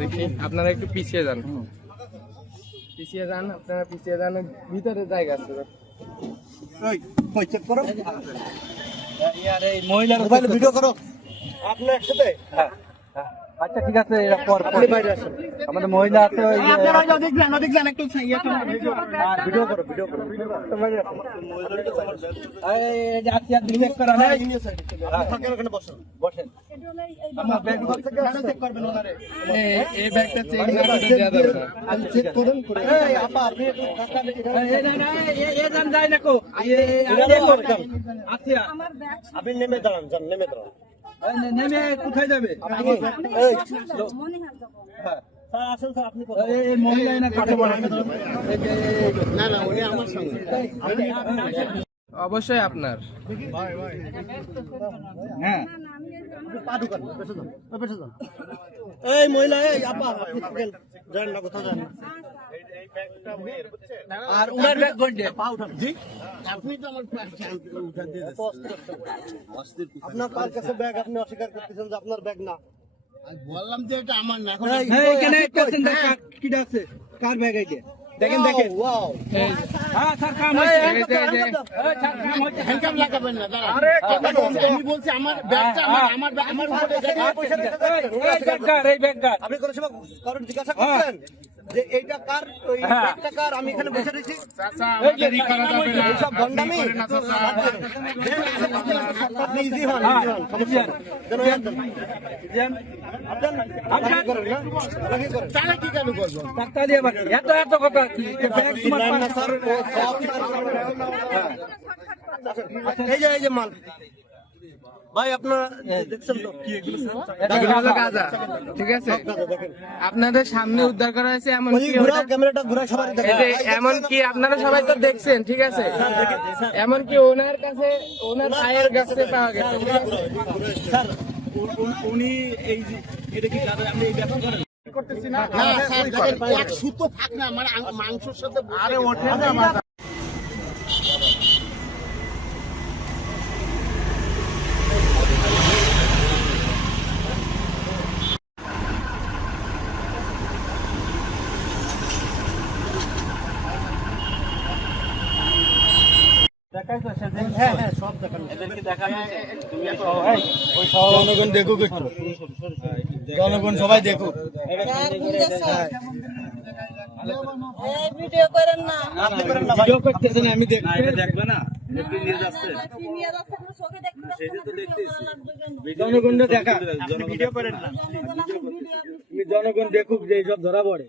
দেখি আপনারা একটু পিছিয়ে যান। পিছিয়ে যান আপনারা পিছিয়ে যান ভিতরে জায়গা আছে। মহিলার ভিডিও করো। আপনার একসাথে? আচ্ছা ঠিক আছে এরা পর আমাদের মহিলা আছে ওই যে হ্যাঁ, ভিডিও করো ভিডিও করো। ওখানে বসো বসেন। আমার ব্যাগ চেক করবেন ওনারে এই- এই ব্যাগটা চেক না করে দেওয়া দরকার। চেক করুন করে এই আপা আপনি একটু আচ্ছা। আচ্ছা নেমে দাঁড়ান নেমে দাঁড়ান। নেমে কোথায় যাবে? হ্যাঁ। অবশ্যই আপনার। হ্যাঁ। এই মহিলা এই আপা যান না কোথাও যান না। আর উনার ব্যাগ কোনটা পা উঠান জি? আপনি তো আমার আপনার কার কাছে ব্যাগ আপনি অস্বীকার করতেছেন যে আপনার ব্যাগ না? বললাম যে এটা আমার না এখন হ্যাঁ এখানে একটা চিন্তা কিটা আছে? কার ব্যাগ এইটা? দেখেন দেখেন। ওয়াও। হ্যাঁ স্যার কাম এই যে- এই যে- স্যার কাম হয়েছে হ্যান্ডকাপ লাগাবেন না দাঁড়ান। আমি বলছি আমার ব্যাগটা আমার আমার আমার উপরে পয়সা এই, দেন। এই এই আপনি কোনো সময় কারণ জিজ্ঞাসা করছেন? যে এইটা কার ওই হ্যাঁ। ব্যাগটা কার? আমি এখানে বসে রয়েছি। এইসব আপনি ইজি হন হ্যাঁ, ইজি হন এত এত কথা কি যে ব্যাগ তোমার না, না, পাশে- স্যার, ও সব এই যে এই যে মাল। ভাই আপনারা দেখছেন তো কি এগুলো এটা হলো গাঁজা ঠিক আছে? আপনাদের সামনে উদ্ধার করা হয়েছে এমন এমন কি আপনারা সবাই তো দেখছেন ঠিক আছে? এমন কি ওনার কাছে ওনার পায়ের কাছে পাওয়া গেছে? উনি এই এটা কি আপনি এই ব্যাপার করেন। না। এক সুতো ফাঁক না আং- মাংসের সাথে আরে ওঠে হ্যাঁ জনগণ দেখুক একটু। জনগণ সবাই দেখুক। না আপনি করেন না ভাই ভিডিও করতেছেন আমি দেখবে না জনগণ দেখা। ভিডিও করেন না। জনগণ দেখুক যে এইসব ধরা পড়ে।